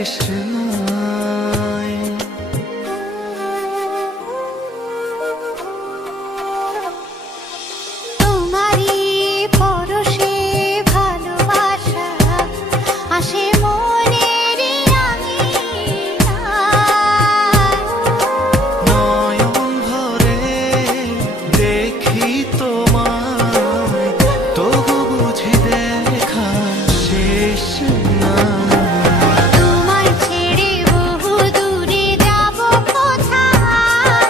শেষ নাই। তোমারই পরশে ভালোবাসা আসে মনের আঙিনায়। নয়ন ভরে দেখি তোমায়, তবু বুঝি দেখা শেষ নাই। তোমায় ছেড়ে বহু দূরে যাব কোথায়,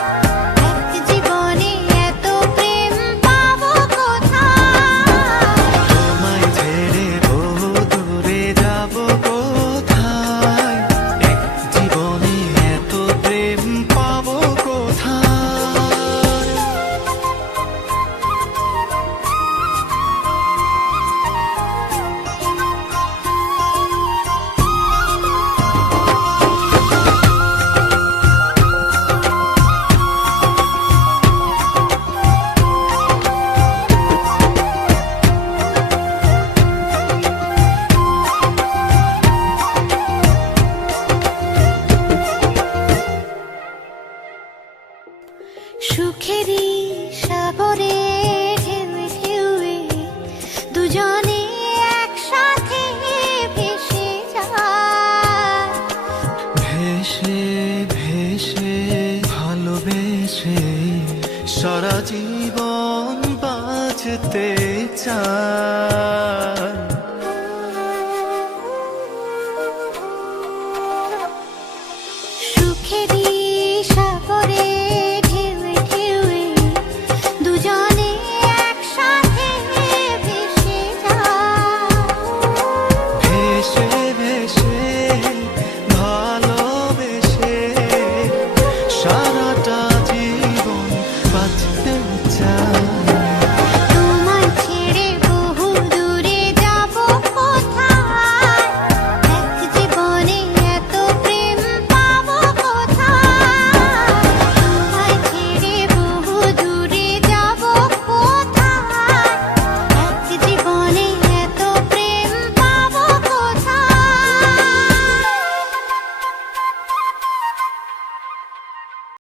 এক জীবনে এত প্রেম পাবো কোথায়। তোমায় ছেড়ে বহু দূরে যাব কোথায়, এক জীবনে এত প্রেম পাবো কোথায়। সুখেরই সাগরে ঢেউয়ে ঢেউয়ে দুজনে একসাথে ভেসে যায়। ভেসে ভেসে ভালোবেসে সারা জীবন বাঁচতে চায়।